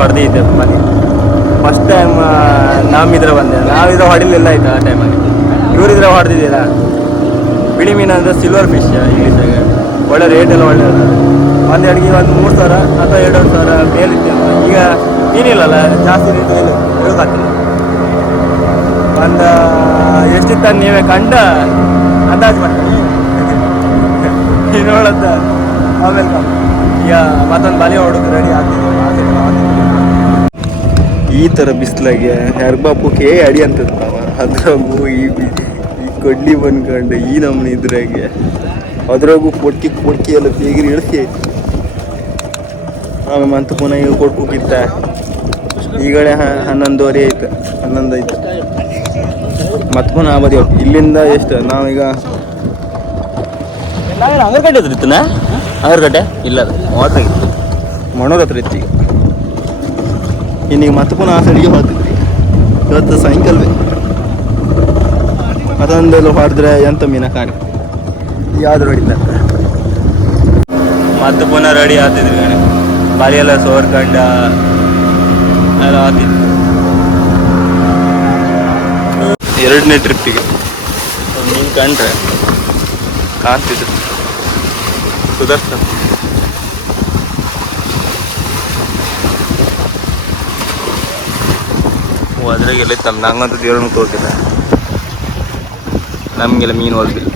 ಹೊಡೆದಿದ್ದೆ ಮನೆ first time. ನಾವಿದ್ರೆ ಬಂದೆ, ನಾವಿದ್ರೆ ಹೊಡಿಲಿಲ್ಲ ಆಯ್ತು ಆ ಟೈಮಲ್ಲಿ. ಇವರಿದ್ರೆ ಹೊಡೆದಿದ್ದೀರಾ. ಬಿಳಿ ಮೀನು ಅಂದರೆ ಸಿಲ್ವರ್ ಫಿಶ್ ಇಂಗ್ಲೀಷಾಗ. ಒಳ್ಳೆ ರೇಟ್ ಎಲ್ಲ ಒಳ್ಳೆ ಒಂದು ಅಡುಗೆ ಒಂದು 3,000 ಅಥವಾ 2,000 ಮೇಲಿತ್ತು. ಈಗ ಮೀನಿಲ್ಲಲ್ಲ, ಜಾಸ್ತಿ ರೇಟ್ ಹೇಳ್ಕೊತೀನಿ. ಒಂದು ಎಷ್ಟಿತ್ತ ನೀವೇ ಕಂಡು ಅಂದಾಜು ಮಾಡ್ತೀನಿ ನೋಡತ್ತ. ಆಮೇಲೆ ಈಗ ಮತ್ತೊಂದು ಬಲಿ ಹೊಡೋದು ರೆಡಿ ಆಗ್ತಿದೆ. ಈ ಥರ ಬಿಸಿಲಾಗೆ ಹೆರ್ಬಾಪಕ್ಕೆ ಅಡಿ ಅಂತದ ನಾವು. ಅದ್ರಾಗೂ ಈ ಕೊಡ್ಲಿ ಬಂದ್ಕೊಂಡು ಈ ನಮ್ಮನೆ ಇದ್ರಾಗೆ ಅದ್ರಾಗೂ ಕೊಡ್ಕಿ ಎಲ್ಲ ಬೇಗಿರಿ ಇಳಿಸಿ ಆಮೇಲೆ ಮಂತು ಪುನಃ ಈಗ ಕೊಟ್ಕೋಗಿತ್ತ. ಈಗಡೆ 11:30 ಆಯ್ತು, 11 ಆಯ್ತು. ಮತ್ತೆ ಪುನಃ ಬದಿ ಇಲ್ಲಿಂದ ಎಷ್ಟು ನಾವೀಗ ಅಂಗರ್ಗಡ್ಡೆ ಹತ್ರ ಇತ್ತನ. ಅಂಗರ್ಗಡ್ಡೆ ಇಲ್ಲ, ಅದು ಮಾತಾಗಿತ್ತು ಮಣೋರ್ ಹತ್ರ ಇತ್ತು. ಈಗ ಇನ್ನೀಗ ಮತ್ತೆ ಪುನಃ ಆ ಸೈಡಿಗೆ ಹೊಳ್ತಿದ್ರಿ. ಇವತ್ತು ಸಾಯಂಕಾಲವೇ ಅದೊಂದೆಲ್ಲ ಹೊಡೆದ್ರೆ ಎಂತ ಮೀನ ಕಾಣಿ ಯಾವ್ದು ಹೊಡಿಲ್ಲ. ಮತ್ತೆ ಪುನಃ ರೆಡಿ ಆಗ್ತಿದ್ವಿ ಗಣೆ. ಬಾಲಿ ಎಲ್ಲ ಸೋರ್ಕಂಡ ಎಲ್ಲ ಆಗ್ತಿದ್ವಿ. 2ನೇ ಟ್ರಿಪ್ಪಿಗೆ ಮೀನು ಕಂಡ್ರೆ ಕಾಣ್ತಿದ್ರು ಸುದರ್ಶನ್. ಅದ್ರಾಗೆಲ್ಲ ಇತ್ತಮ್ಮ. ನಂಗಂತೂ ದೇವ್ರನ್ನು ತೋರ್ತಿಲ್ಲ, ನಮಗೆಲ್ಲ ಮೀನು ಹೊಲ್ದಿಲ್ಲ.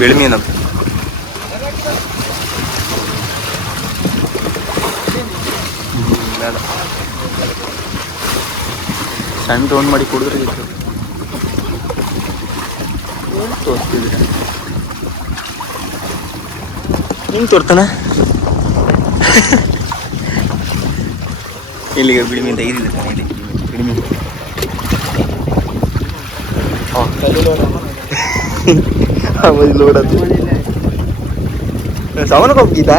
ಬೆಳೆ ಮೀನು ಸಣ್ಣ ರೌಂಡ್ ಮಾಡಿ ಕುಡಿದ್ರೆ ತೋರಿಸ್ತಿದ್ರೆ ಹಿಂಗೆ ತೋರ್ತಾನ. ಇಲ್ಲಿಗೆ ಬಿಳಿ ಮೀನು ತೆಗೆದಿದ್ರೆ ಇಲ್ಲಿ ಬಿಳಿ ಮೀನು ಲೋಡದ್ದು ಸವನಕ್ಕೆ ಹೋಗಿದ್ದ.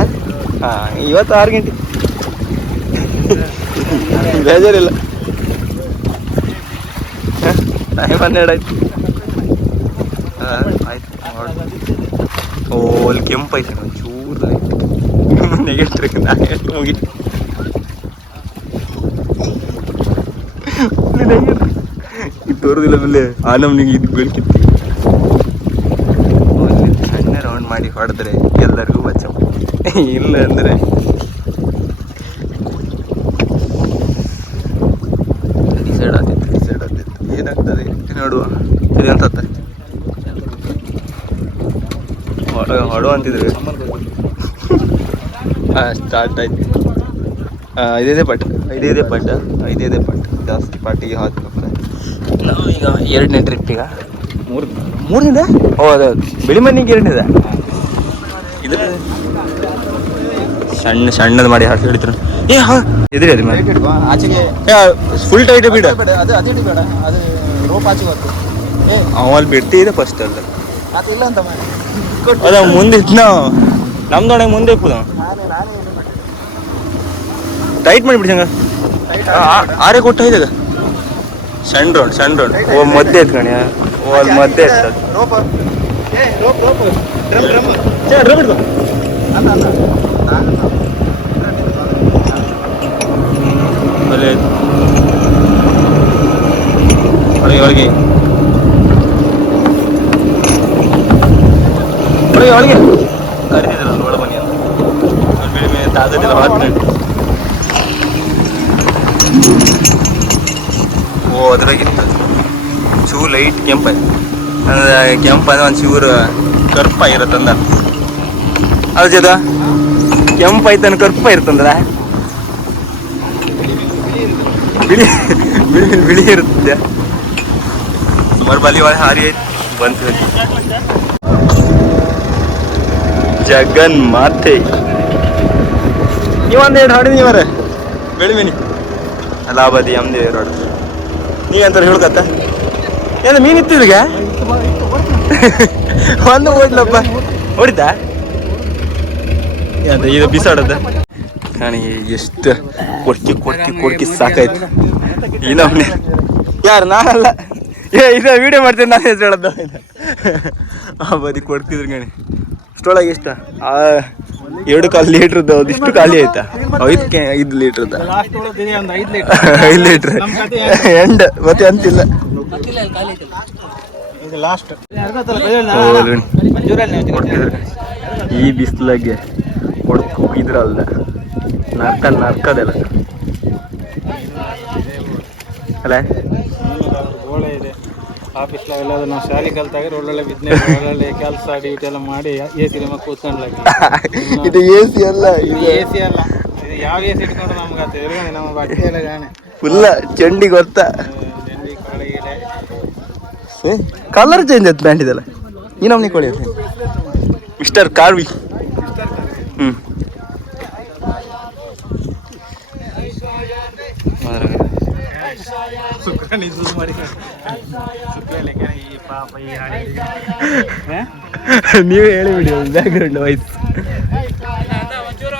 ಹಾಂ, ಇವತ್ತು 6 ಗಂಟೆ ಬೇಜಾರಿಲ್ಲ. ಟೈಮ್ 12 ಆಯ್ತು. ಹಾಂ ಆಯ್ತು. ಓ ಅಲ್ಲಿ ಕೆಂಪು ಐತೆ ನೋಡಿ ಚೂರು ನೆಗೆಟ್ರಿ ನಾ ಎಷ್ಟು ಮುಗಿ ತೋರುದಿಲ್ಲ ಮೇಲೆ ಆ ನಮ್ನಿಗೆ ಇದು ಬೆಳಕಿತ್ತು. ಸಣ್ಣ ರೌಂಡ್ ಮಾಡಿ ಹೊಡೆದ್ರೆ ಎಲ್ಲರಿಗೂ ಬಚ್ಚ, ಇಲ್ಲ ಅಂದರೆ ಡಿಸೈಡ್ ಆಗ್ತಿತ್ತು ಏನಾಗ್ತದೆ ನೋಡುವ. ಸರಿ ಅಂತ ಹೊಡು ಅಂತಿದ್ರು. ಹಾಂ ಸ್ಟಾರ್ಟ್ ಆಯ್ತು. ಐದೇ ಪಟ್ ಜಾಸ್ತಿ ಪಾಟಿಗೆ ಹಾಕ್ತಾರೆ. ನಾವು ಈಗ 2ನೇ ಟ್ರಿಪ್ಪಿಗ 3 ಹೌದು. ಬಿಳಿ ಮನೆಗೆ 2 ಇದ್ರ ಸಣ್ಣದು ಮಾಡಿ ಹಾಕಿ ಹಿಡಿದ್ರು. ಏ ಹಾಂ ಎದುರಿ ಅದು ಆಚೆಗೆ ಫುಲ್ ಟೈಟ್ ಬಿಡ. ಅವಲ್ಲಿ ಬಿಡ್ತಿ ಇದೆ ಫಸ್ಟ್ ಅಲ್ಲ ಅದ ಮುಂದೆ ಇತ್ತು. ನಾವು ನಮ್ದೊಳಗೆ ಮುಂದೆ ಇಪ್ಪುದ ಟೈಟ್ ಮಾಡಿಬಿಡ್ಸಂಗ. ಆರೇ ಕೊಟ್ಟ ಇದಾಗ ಸಣ್ಣ ರೌಂಡ್ ಓ ಮಧ್ಯೆ ಎತ್ಕಣಿ. ಓ ಅಲ್ಲಿ ಮಧ್ಯೆ ಎತ್ತದು ಒಳಗೆ ಕರಿತಿದ್ರಲ್ಲ ಒಳ ಬನ್ನಿ ಅಂತ ಬೆಳೆ ಮೇಲೆ ತಾಜದಿಲ್ಲ ಹಾಕ್ತಾರೆ. ಓ ಅದ್ರಾಗಿತ್ತು ಚೂರು ಲೈಟ್ ಕೆಂಪು ಅಂದರೆ ಕೆಂಪು ಅಂದರೆ ಒಂದು ಚೂರು ಕರ್ಪಾಗಿರತ್ತಂದ. ಅದ್ರ ಜೊತೆ ಕೆಂಪು ಐತನ ಕರ್ಪ ಇರ್ತಂದ್ರ ಬಿಳಿ ಇರುತ್ತೆ. ಸುಮಾರು ಬಲಿ ಒಳಗೆ ಹಾರಿ ಆಯ್ತು ಬಂತು. ಜಗನ್ ಮಾತೆ ನೀವೊಂದು ಹಾಡಿದೀನಿ ಇವರ ಬೆಳಿಮೀನಿ ಲಾಭದಿ ಅಮ್ದೇ ರೋಡ್ ನೀವಂತಾರೆ ಹೇಳ್ಕತ್ತ ಏನು ಮೀನು ಇತ್ತಿದ್ರಿಗೆ ಒಂದು ಓಡ್ಲಪ್ಪ ಹೊಡಿತ ಅದು ಇದು ಬಿಸಾಡದ ಕಾಣಿ ಎಷ್ಟು ಕೊಡ್ಕಿ ಸಾಕಾಯ್ತು. ಈ ನಮ್ಮನೆ ಯಾರು ನಾನಲ್ಲ, ಇದು ವಿಡಿಯೋ ಮಾಡ್ತೀನಿ ನಾನು ಹೆಸರು ಹೇಳದ್ದು. ಆ ಬದಿ ಕೊಡ್ತಿದ್ರು ಗಣಿ ಇಷ್ಟೊಳಗೆ ಎಷ್ಟು 2.25 ಲೀಟ್ರದ್ದು ಅದಿಷ್ಟು ಖಾಲಿ ಆಯ್ತಾ? 5 ಲೀಟ್ರದ 5 ಲೀಟ್ರ್ ಎಂಡ್ ಮತ್ತೆ ಅಂತಿಲ್ಲ. ಈ ಬಿಸಿಲಾಗೆ ಕೊಡ್ಕು ಇದ್ರಲ್ಲ ನರ್ಕದೆಲ್ಲ ಅಲ್ಲ. ಗೋಳೆ ಇದೆ ಆಫೀಸ್ನಾಗೆಲ್ಲ ನಾವು ಶಾಲೆ ಕಲ್ತಾಗ ಒಳ್ಳೊಳ್ಳೆ ಬಿಸ್ನೆಸ್ ಒಳ್ಳೊಳ್ಳೆ ಕೆಲಸ ಡ್ಯೂಟಿ ಎಲ್ಲ ಮಾಡಿ ಎ ಸಿ ರೂಮ ಕೂತ್ಕೊಂಡ್ಲಾಗಿ ಇದು ಎ ಸಿ ಅಲ್ಲ, ಎ ಸಿ ಅಲ್ಲ, ಇದು ಯಾವ ಎ ಸಿ ಇಟ್ಕೊಂಡು ನಮ್ಗೆ ಆತ ಇರ್ಗಾನೆ ನಮ್ಮ ಬಟ್ಟೆ ಎಲ್ಲ ಗಾಣೆ ಫುಲ್ಲ ಚಂಡಿ ಗೊತ್ತಾ? ಚಂಡಿ ಕಾಳಿ ಗಿಡ ಕಲರ್ ಚೇಂಜ್ ಆಯ್ತು ಪ್ಯಾಂಟ್ ಇದೆಲ್ಲ. ಈ ನಮ್ನಿ ಕೊಡಿ ಮಿಸ್ಟರ್ ಕಾರ್ವಿ. ನೀವೇ ಹೇಳಿಬಿಡಿ ಬ್ಯಾಕ್ಗ್ರೌಂಡ್ ವಾಯ್ಸ್.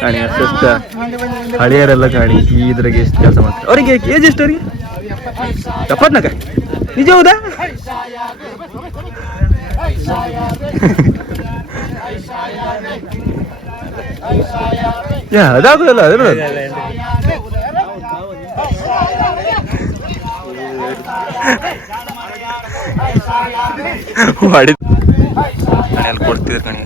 ಕಾಣಿ ಅಷ್ಟ ಹಳೆಯರೆಲ್ಲ ಕಾಣಿ ಇದ್ರಾಗೆ ಎಷ್ಟು ಕೆಲಸ ಮಾಡ್ತಾರೆ. ಅವರಿಗೆ ಏಜ್ ಎಷ್ಟು? ಅವರಿಗೆ 74? ನಿಜ ಹೌದಾ? ಅದಾಗುದಲ್ಲ ಅದ್ರ ಮಾಡಿ ಅಲ್ಲಿ ಕೊಡ್ತಿದ್ರು ಕಣಿ.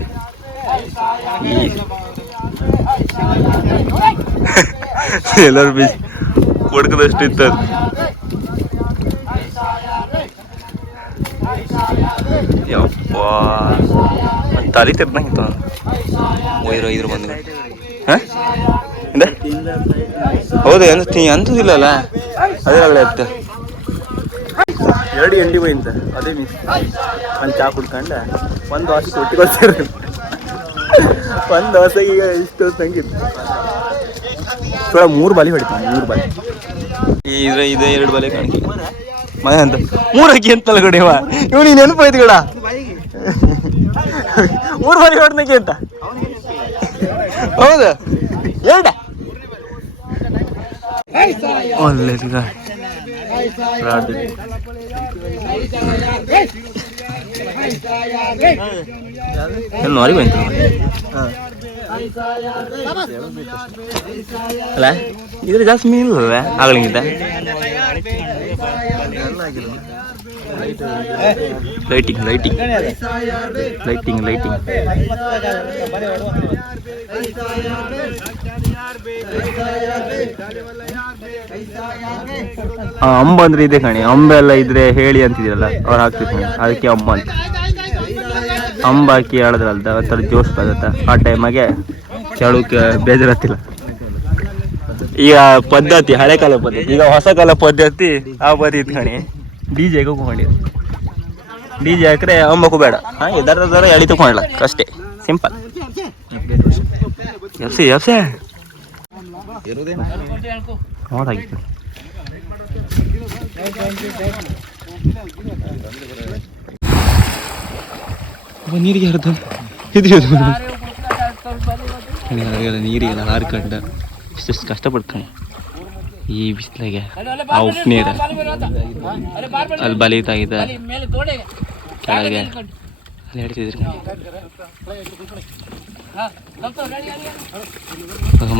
ಎಲ್ಲರೂ ಬೀಚ್ ಕೊಡ್ಕದಷ್ಟು ಇತ್ತು. ಯಪ್ಪ ತಲೆ ತೆಪ್ದಂಗಿತ್ತು. ಇದ್ರ ಬಂದು ಹೌದು ಅಂಥದಿಲ್ಲ ಅಲ್ಲ, ಅದೇ ಒಳ್ಳೆ ಇತ್ತು. 2 ಎಂಡಿ ಬೈಂತ ಅದೇ ಮಿಸ್. ಒಂದು ಚಾ ಕುಡ್ಕೊಂಡ ಒಂದು ದೋಸೆ ಕೊಟ್ಟು ಕೊಡ್ತಾರೆ. ಒಂದು ದೋಸೆಗೆ ಈಗ ಇಷ್ಟು ತಂಗಿತ್ತು. 3 ಬಾಲಿ ಹೊಡಿತಾನೆ, 3 ಬಾಲಿ. ಇದೆ 2 ಬಾಲಿ ಕಾಣಿಕೆ ಮನೆ ಅಂತ 3 ಅಕ್ಕಿ ಅಂತಲ್ಲ ಕಡೆ ಇವ್ ನೀನು ನೆನಪಾಯ್ತು ಕೂಡ 3 ಬಾಲಿ ಹೊಡ್ನಕ್ಕೆ ಅಂತ. ಹೌದು 2 ಒಳ್ಳೆ ನೋಡಿ ಬಂತು ಅಲ್ಲ. ಇದ್ರ ಜಾಸ್ತಿ ಮೀನು ಇಲ್ಲವೇ ಆಗಲಿಂಗಿದ್ದ? ಲೈಟಿಂಗ್ ಲೈಟಿಂಗ್ ಲೈಟಿಂಗ್ ಲೈಟಿಂಗ್ ಅಂಬ ಅಂದ್ರೆ ಇದೆ ಕಣಿ. ಅಂಬೆ ಎಲ್ಲ ಇದ್ರೆ ಹೇಳಿ ಅಂತಿದ್ರಲ್ಲ ಅವ್ರು ಹಾಕ್ತಿರ್ತೀನಿ, ಅದಕ್ಕೆ ಅಂಬ ಅಂತ. ಅಂಬ ಹಾಕಿ ಹೇಳಿದ್ರಲ್ದ ಒಂಥರ ಜೋಶ್ ಬರುತ್ತೆ ಆ ಟೈಮಾಗೆ. ಕೇಳೋಕೆ ಬೇಜಾರತ್ತಿಲ್ಲ. ಈಗ ಪದ್ಧತಿ ಹಳೆ ಕಾಲ ಪದ್ಧತಿ, ಈಗ ಹೊಸ ಕಾಲ ಪದ್ಧತಿ ಆ ಬದಿ ಇತ್ತು ಕಣಿ. DJ ಹೋಗಿ DJ ಹಾಕ್ರೆ ಅಂಬಕ್ಕೂ ಬೇಡ, ಹಾಗೆ ದರ ಎಳಿ ತಗೊಂಡ್ಲ ಅಷ್ಟೇ, ಸಿಂಪಲ್. ಎಫ್ಸಿ ನೋಡಾಗಿತ್ತು. ನೀರಿಗೆ ಹರಿದ ನೀರಿಗೆಲ್ಲ ಹಾರ್ಕಂಡ ಇಷ್ಟು ಕಷ್ಟಪಡ್ತಾನೆ ಈ ಬಿಸಿಲಾಗೆ. ಆ ಉಪ್ಪು ನೀರು ಅಲ್ಲಿ ಬಲಿತಾಗಿದೆ ಕೆಳಗೆ ಅಲ್ಲಿ ಹಿಡ್ತಿದ್ರಿ.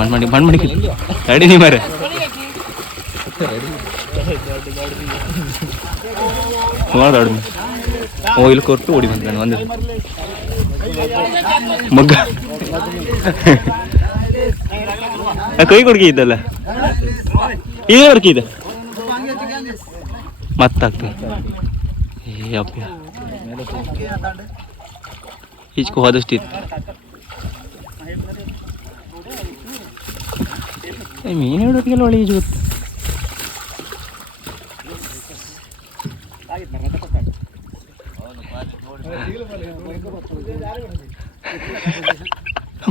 ಮಣ್ಣು ಗಾಡಿ ನೀ ಮಾರೆ ದೊಡ್ಡ ಇಲ್ಲಿ ಕೊಟ್ಟು ಓಡಿ ಬಂದ ಒಂದು ಮಗ್ಗ ಕೈ ಕೊಡ್ಕೆ ಇದ್ದಲ್ಲ, ಇದೇ ವರ್ಕ್ ಇದೆ ಮತ್ತಾಗ್ತದೆ. ಏ ಅಪ್ಪ ಈಚ್ಕೊ ಹೋದಷ್ಟು ಇತ್ತು. ಮೀನು ಹಿಡೋದಕ್ಕೆಲ್ಲ ಒಳ್ಳೆ ಈಜು ಗೊತ್ತು.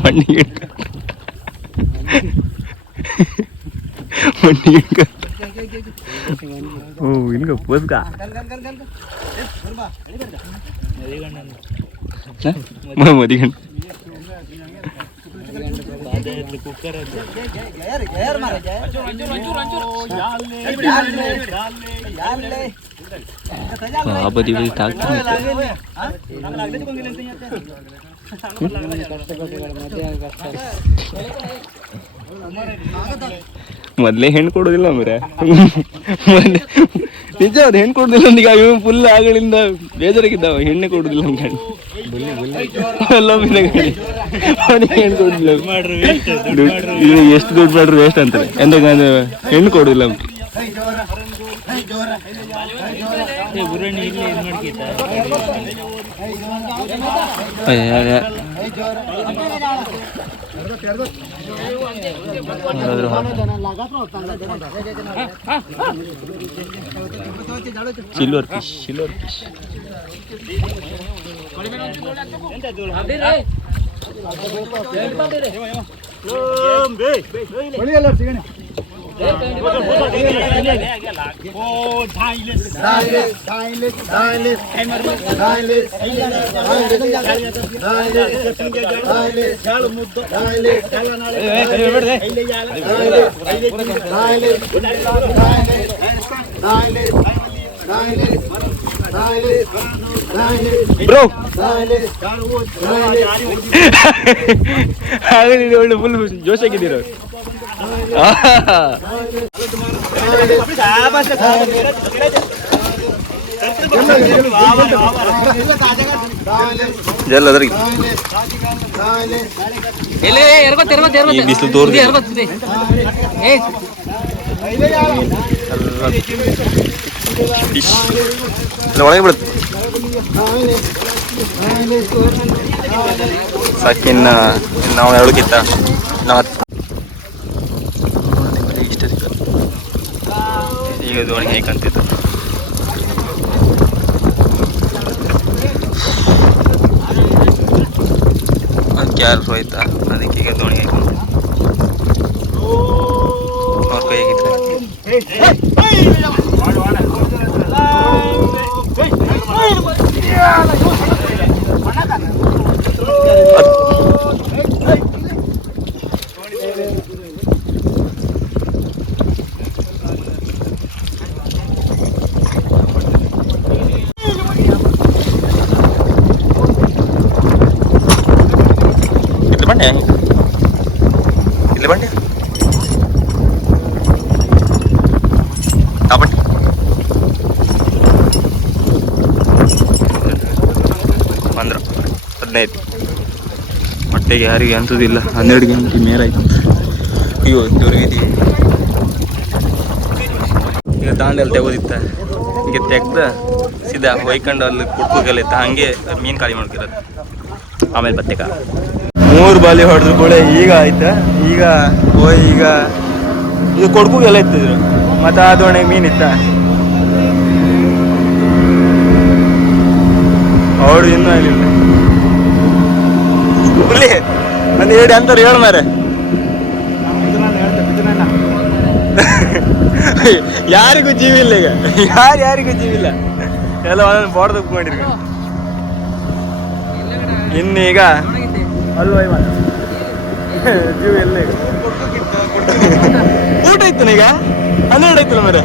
ಮಣ್ಣಿಗೆ ಓ ಇನ್ಗ ಪೋಸ್ಗ ಮದಿಗಂಡ ಆಪತಿ ಮೊದ್ಲೇ ಹೆಣ್ಣು ಕೊಡೋದಿಲ್ಲ ಮರೆ ನಿಜ ಅದು ಹೆಣ್ಣು ಕೊಡುದಿಲ್ಲ ಈಗ ಫುಲ್ ಆಗಳಿಂದ ಬೇಜಾರಾಗಿದ್ದಾವ ಹೆಣ್ಣೆ ಕೊಡುದಿಲ್ಲ ನಮ್ಗೆ ಅವನಿಗೆ ಹೆಣ್ಣು ಕೊಡುದಿಲ್ಲ ಎಷ್ಟು ದುಡ್ಡು ಮಾಡ್ರು ವೇಸ್ಟ್ ಅಂತಾರೆ ಎಂದಾಗ ಹೆಣ್ಣು ಕೊಡುದಿಲ್ಲ ಸಿಲ್ವರ್ ಫಿಶ್ ಬ್ರೋ ಹಾಗೆ ಒಳ್ಳೆ ಫುಲ್ ಜೋಶ್ ಆಗಿದ್ದೀರ ಬಿಸಿಲು ತೋರಿಸಿ ಒಳಗೆ ಬಿಡುತ್ತೆ ಸಾಕಿನ್ನ ನಾವು ಹೇಳಕ್ಕಿತ್ತ ಇಷ್ಟ ಈಗ ದೋಣಿ ಹೇಗಂತಿತ್ತು ಕ್ಯಾರ್ ಹೋಯ್ತಾ ಅದಕ್ಕೆ ಈಗ ದೋಣಿ ಹೇಗಂತ ಅವ್ರ ಕೈ ಹೇಗಿತ್ತು ಇಲ್ಲಿ ಬಂಡೆ ತಾಪಟ್ಟಿ ಬಂದ್ರು 15 ಹೊಟ್ಟೆಗೆ ಯಾರಿಗೆ ಅನ್ಸೋದಿಲ್ಲ 12 ಗಂಟೆ ಮೇಲಾಯ್ತು ಅಯ್ಯೋ ದುರ್ಗಿದ್ದೀವಿ ಈಗ ದಾಂಡೆಲ್ಲಿ ತೆಗೋದಿತ್ತ ಈಗ ತೆಗ್ದ ಸೀದಾ ಹೊಯ್ಕೊಂಡು ಅಲ್ಲಿ ಕುಡ್ಕೋಗೆಲ್ಲ ಇತ್ತ ಹಂಗೆ ಮೀನು ಖಾಲಿ ಮಾಡ್ಕಿರೋದು ಆಮೇಲೆ ಬತ್ತೆಕ 3 ಬಾಲಿ ಹೊಡೆದ್ರು ಕೂಡ ಈಗ ಆಯ್ತಾ ಈಗ ಈಗ ಇದು ಕೊಡ್ಕುಗೆಲ್ಲ ಇತ್ತಿದ್ರು ಮತ್ತು ಆ ದೋಣೆಗೆ ಮೀನಿತ್ತ ಅವಳು ಇನ್ನೂ ಆಗಿಲ್ಲ ಹುಲಿ ಒಂದು ಹೇಳಿ ಅಂತಾರೆ ಹೇಳು ಮಾರೆ ಯಾರಿಗೂ ಜೀವ ಇಲ್ಲ ಈಗ ಯಾರಿಗೂ ಜೀವ ಇಲ್ಲ ಎಲ್ಲ ಒಂದೊಂದು ಬಾಡ್ ತಪ್ಕೊಂಡಿರಿ ಇನ್ನೀಗ ಅಲ್ವ ಜೀವ ಇಲ್ಲ ಈಗ ಊಟ ಇತ್ತು ಈಗ 12 ಆಯ್ತಲ್ಲ ಮರ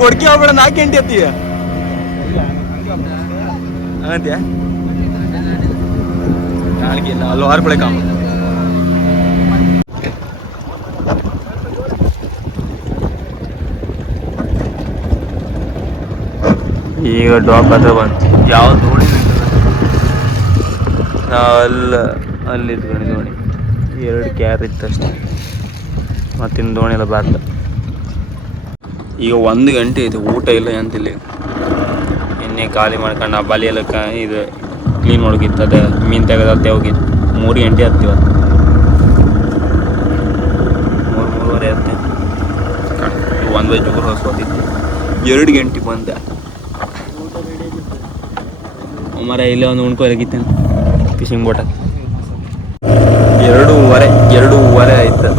ಕೊಡ್ಕಿ ಹೋಗ್ಬೇಡ 4 ಗಂಟೆ ಎತ್ತೀಯ ಹಂಗಂತೀಯ ನಾಳೆಗೆ ಅಲ್ಲಿ ವಾರಕೊಳೆ ಕಾಮ ಈಗ ಡಾಕ್ ಹತ್ರ ಬಂತು ಯಾವ ದೋಣಿ ಅಲ್ಲಿ ಇದ್ಕೊಂಡು ದೋಣಿ 2 ಕ್ಯಾರ್ ಇತ್ತಷ್ಟೇ ಮತ್ತಿನ್ನು ದೋಣಿ ಎಲ್ಲ ಬಾರ್ದ ಈಗ 1 ಗಂಟೆ ಇದೆ ಊಟ ಇಲ್ಲ ಎಂತಿಲ್ಲ ಎಣ್ಣೆ ಖಾಲಿ ಮಾಡ್ಕೊಂಡು ಆ ಬಲಿ ಎಲ್ಲ ಇದು ಕ್ಲೀನ್ ಮಾಡೋಗಿತ್ತು ಅದೇ ಮೀನು ತೆಗೆದತ್ತೆ ಹೋಗಿತ್ತು 3 ಗಂಟೆ ಹತ್ತಿವ 3-3:30 ಹತ್ತೆ 1 ಬೈ ಜೋರು ಹೊಸೋತಿತ್ತು 2 ಗಂಟೆ ಬಂದೆ ಮರ ಇಲ್ಲೇ ಒಂದು ಉಣ್ಕೋಗಿತ್ತೇನೆ ಫಿಶಿಂಗ್ ಬೋಟಲ್ಲಿ 2:30 ಆಯ್ತು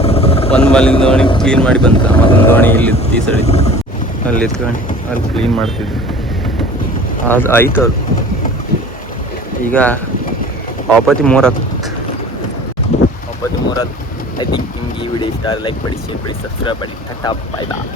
ಒಂದು ಮಲ್ಲಿನ ದೋಣಿ ಕ್ಲೀನ್ ಮಾಡಿ ಬಂತ ಮತ್ತೊಂದು ದೋಣಿ ಇಲ್ಲಿ ಈ ಸೈಡ್ ಇತ್ತು ಅಲ್ಲಿ ಎತ್ಕೊಂಡು ಅಲ್ಲಿ ಕ್ಲೀನ್ ಮಾಡ್ತಿದ್ವಿ ಅದು ಆಯ್ತು ಅದು ಈಗ ಆಪತ್ತಿ 3:10 ಐ ಥಿಂಕ್ ನಿಮ್ಗೆ ಈ ವಿಡಿಯೋ ಇಷ್ಟ ಲೈಕ್ ಮಾಡಿ ಶೇರ್ ಮಾಡಿ ಸಬ್ಸ್ಕ್ರೈಬ್ ಮಾಡಿ ಟಾಟಾ ಬಾಯ್ ಬಾಯ್